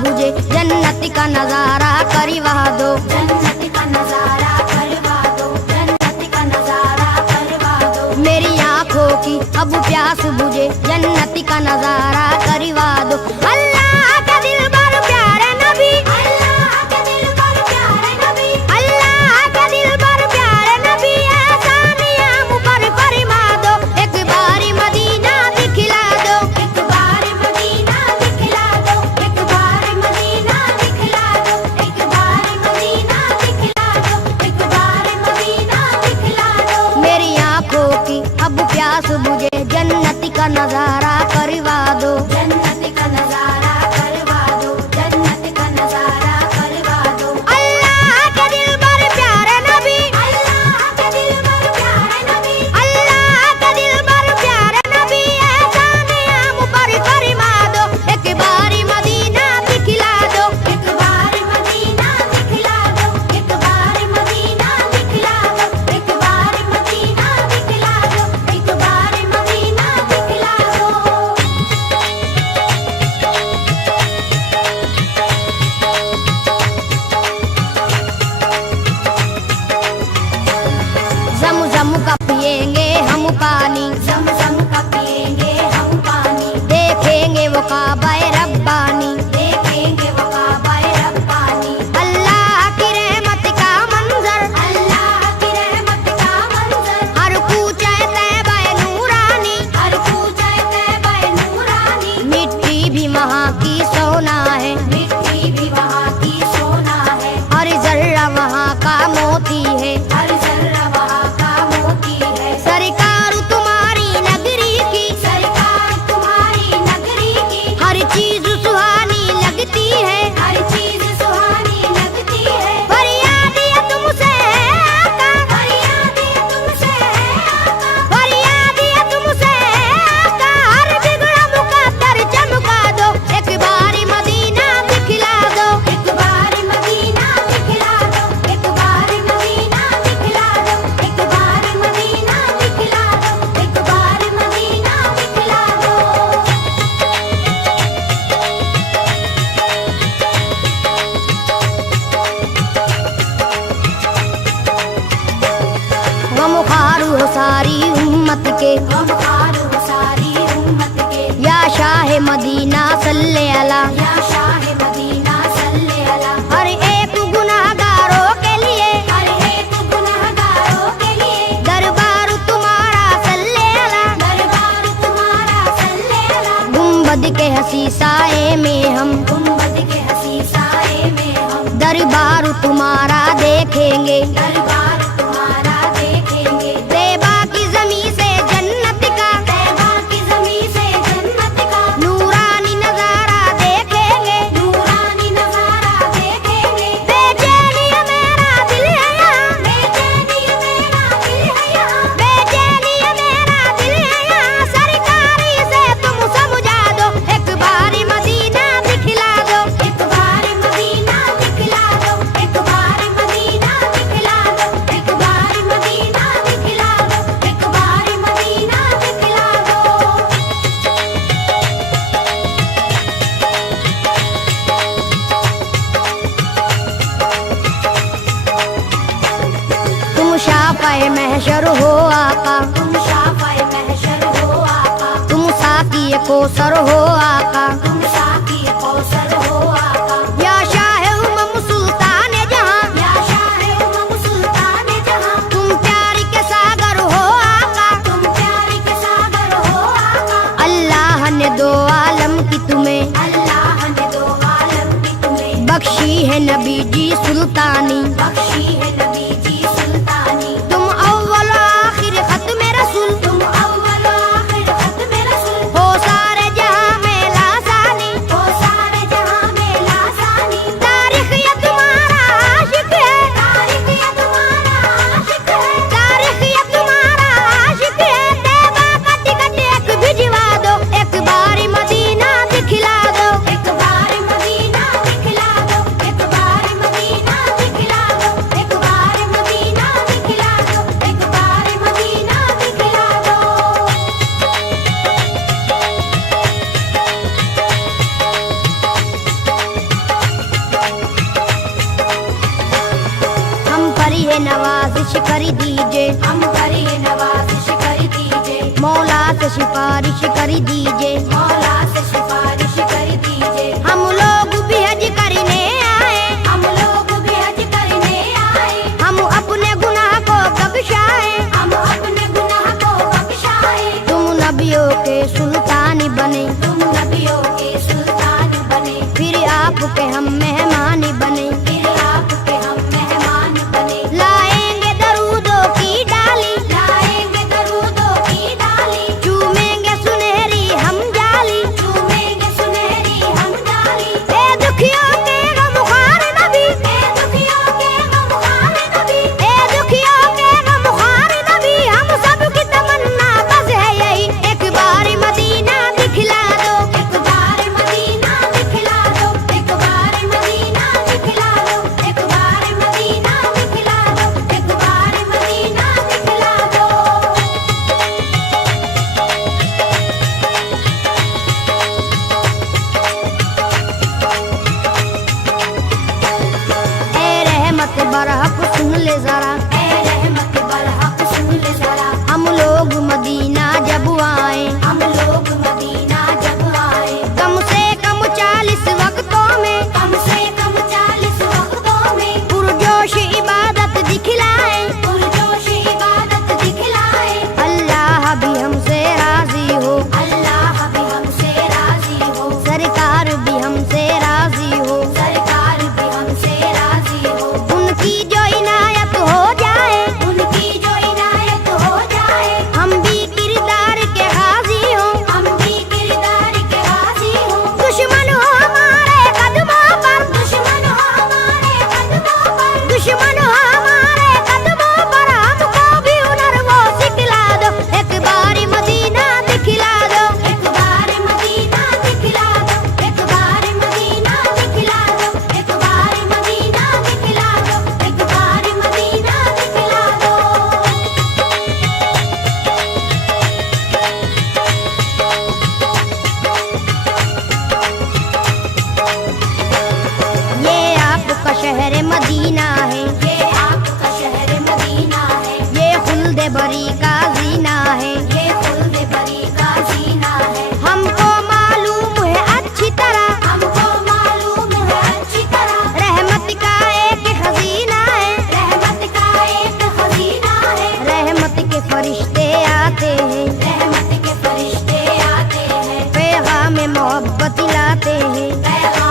बुझे जन्नत का नजारा करवा दो, जन्नत का नजारा करवा दो, जन्नत का नजारा करवा दो। मेरी आंखों की अब प्यास बुझे जन्नत का नजारा करवा दो। अल्लाह का दिल पर प्यारे नबी, अल्लाह के दिल पर प्यारे नबी, अल्लाह का दिल पर प्यारे नबी, एहसानियां मुझ पर फरमा दो। एक बारी मदीना दिखला दो, एक बार मदीना दिखला दो, एक बार मदीना दिखला दो, एक बार मदीना दिखला दो, एक बार मदीना दिखला दो। मेरी आंखों की अब प्यास बुझे जन्नत का नजारा करवा दो। जन्नत का नजारा करवा दो, जन्नत का नजारा करवा दो। अल्लाह के दिल पर प्यारे नबी, अल्लाह के दिल पर प्यारे नबी, अल्लाह के दिल पर प्यारे नबी, एहसानियां मुझ पर फरमा दो। एक बारी मदीना दिखला दो, एक बार मदीना दिखला दो, एक बार मदीना दिखला दो, एक बार मदीना दिखला दो, एक बार मदीना दिखला दो। ज़म-ज़म का पिएंगे हम पानी, ज़म-ज़म का पिएंगे हम पानी, देखेंगे वो काबा रब्बानी। देखेंगे वो काबा रब्बानी। अल्लाह की रहमत का मंजर, अल्लाह की रहमत का मंजर, हर कूचे तैबा नूरानी। हर कूचे तैबा नूरानी। मिट्टी भी वहाँ की सोना है, मिट्टी भी वहाँ की सोना है, हर जर्रा वहाँ का मोती है। हर जर्रा वहाँ का मोती है। सरकार तुम्हारी नगरी की, सरकार तुम्हारी नगरी की, हर चीज सुहानी लगती है। हर चीज सुहानी लगती है। फरियाद ये तुमसे है आका, फरियाद ये तुमसे है आका, फरियाद ये तुमसे है आका, हर बिगड़ा मुकद्दर चमका दो। एक बारी मदीना दिखला दो, एक बार मदीना दिखला दो, एक बार मदीना दिखला दो, एक बार मदीना दिखला दो, एक बार मदीना दिखला दो। गमख्वार हो सारी उम्मत के, गमख्वार हो सारी उम्मत के, या शाह मदीना सल्ले अला। या शाह मदीना सल्ले अला। हर एक गुनाहगारों के लिए हर एक गुनहगारों के लिए दरबार तुम्हारा सल्ले अला। दरबार तुम्हारा सल्ले अला। गुंबद के हसी साए में हम, गुंबद के हसी साए में हम, दरबार तुम्हारा देखेंगे। दरबार तुम्हारा देखेंगे। तैबा की ज़मीं से जन्नत का, तैबा की ज़मीं से जन्नत का नूरानी नजारा देखेंगे। नूरानी नजारा देखेंगे। बेचैनी है मेरा दिल है यहाँ, बेचैनी मेरा दिल है यहाँ, बेचैनी है मेरा दिल है यहाँ, सरकारी से तुम समझा दो। एक बारी मदीना दिखला दो, एक बार मदीना दिखला दो, एक बार मदीना दिखला दो, एक बार मदीना दिखला दो, एक बार मदीना दिखला दो। तुम शाफ़े महशर हो आका, तुम शाफ़े महशर हो आका, तुम साकी कौसर हो आका। तुम साकी कौसर हो आका, या शाह उमम सुल्तान जहां, या शाह उमम सुल्तान जहां, तुम प्यार के सागर हो आका। तुम प्यार के सागर हो आका। अल्लाह ने दो आलम की तुम्हें, अल्लाह ने दो आलम की तुम्हें बख्शी है नबी जी सुल्तानी। बख्शी है नबी जी सुल्तानी। तुम अव्वल आखिर खत्म रसूल, तुम अव्वल आखिर खत्म रसूल हो सारे जहां में लासा नवाजिश कर दीजिए, हम करिए नवाजिश कर दीजिए, मौला से सिफारिश कर दीजिए। मौला से सिफारिश कर दीजिए। हम लोग भी हज करने आए, हम लोग भी हज करने आए, हम अपने गुनाह को बख्शाए। हम अपने गुनाह को बख्शाए। तुम नबियों के सुल्तान बने, तुम नबियों के सुल्तान बने, फिर आपके हम मेहमान बने। फिर आपके हम मेहमान बने। लाएंगे दरूदों की डाली, लाएंगे दरूदों की डाली, चूमेंगे सुनहरी हम जाली। चूमेंगे सुनहरी हम डाली। ए दुखियों के गमख्वार नबी, ए दुखियों के गमख्वार नबी, ए दुखियों के गमख्वार नबी, हम सबकी तमन्ना बस है यही, एक बार मदीना दिखला दो। एक बार मदीना दिखला दो, एक बार मदीना दिखला दो, एक बार मदीना दिखला दो, एक बार मदीना दिखला दो। ए रहमत बरहक सुन ले जरा, ऐ रहमत बरहक सुन ले जरा, हम लोग मदीना जब आए, हम लोग मदीना जब आए, कम से कम 40 वक्तों में कम से कम 40 वक्तों में पुरजोश इबादत दिखलाए। पुरजोश इबादत दिखलाए। अल्लाह भी हमसे राजी हो, अल्लाह भी हमसे राजी हो, सरकार भी हमसे राजी हो। सरकार भी हमसे राजी हो, उनकी जो इनायत हो जाए, उनकी जो इनायत हो जाए, हम भी किरदार के गाजी हो। हम भी किरदार के गाजी हो। दुश्मन हो हमारे कदमों पर, दुश्मन हो हमारे कदमों पर, दुश्मन हो हमारे कदमों पर, हमको भी हुनर वो सिखला दो। एक बार मदीना दिखला दो, एक बार मदीना दिखला दो, एक बार मदीना दिखला दो, एक बार मदीना दिखला दो, एक बार मदीना दिखला दो। ये आपका शहर मदीना है, ये आपका शहर मदीना है, ये खुल्द बरी का जीना है। ये खुल्द बरी का जीना है। हमको मालूम है अच्छी तरह, हमको मालूम है अच्छी तरह, रहमत का एक खजीना है। रहमत का एक खजीना है। रहमत के फरिश्ते आते हैं, रहमत के फरिश्ते आते हैं, पैगाम मोहब्बत लाते हैं। पैगाम